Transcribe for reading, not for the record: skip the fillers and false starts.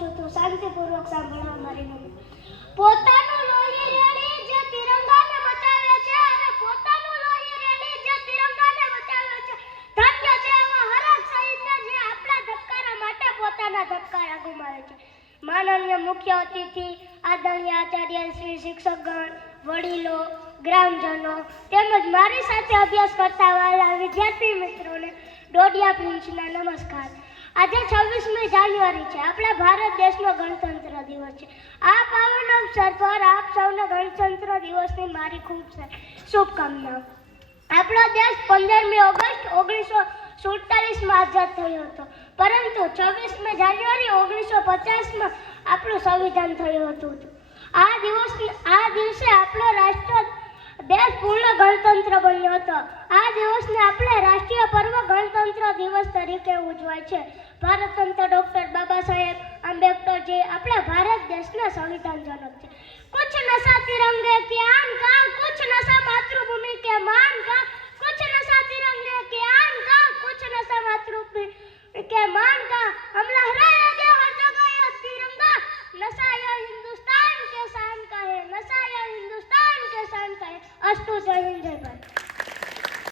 છું તો શાંતિપૂર્વક સાંભળવા મારી નમ્ર પોતાનું લોહી રેડી જે તિરંગાને બચાવે છે અને પોતાનું લોહી રેડી જે તિરંગાને બચાવે છે ધન્ય છે એવા હરેક શહીદને જે આપણા ધબકારા માટે પોતાના ધબકારા ગુમાવે છે। માનનીય મુખ્ય અતિથિ આદરણીય આચાર્ય શ્રી શિક્ષકગણ વડીલો ગ્રામજનો તેમજ મારી સાથે અભ્યાસ કરતા વાલા વિદ્યાર્થી મિત્રોને ડોડિયા પ્રિન્સના નમસ્કાર। આજે 26મી જાન્યુઆરી છે, આપણા ભારત દેશનો ગણતંત્ર દિવસ છે। આ પાવન અવસર પર આપ સૌને ગણતંત્ર દિવસની મારી ખૂબ શુભકામનાઓ। આપણો દેશ 15મી ઓગસ્ટ 1947માં આઝાદ થયો હતો, પરંતુ 26મી જાન્યુઆરી 1950માં આપણું સંવિધાન થયું હતું। આ દિવસે આપણો રાષ્ટ્ર દેશ પૂર્ણ ગણતંત્ર બન્યો હતો। આ દિવસને આપણે રાષ્ટ્રીય પર્વ ગણતંત્ર દિવસ તરીકે ઉજવાય છે। ભારતરત્ન ડોક્ટર બાબા સાહેબ આંબેડકરજી આપણા ભારત દેશના સંવિધાન જનક છે। कुछ नशा तिरंगे की आन का, कुछ नशा मातृभूमि के मान का, कुछ नशा तिरंगे की आन का, कुछ नशा मातृभूमि के मान का, हम लहराएंगे हर जगह ये तिरंगा, नशा ये हिंदुस्तान के शान का है, नशा ये हिंदुस्तान के शान का है। अस्तु, जय हिंद, जय भारत।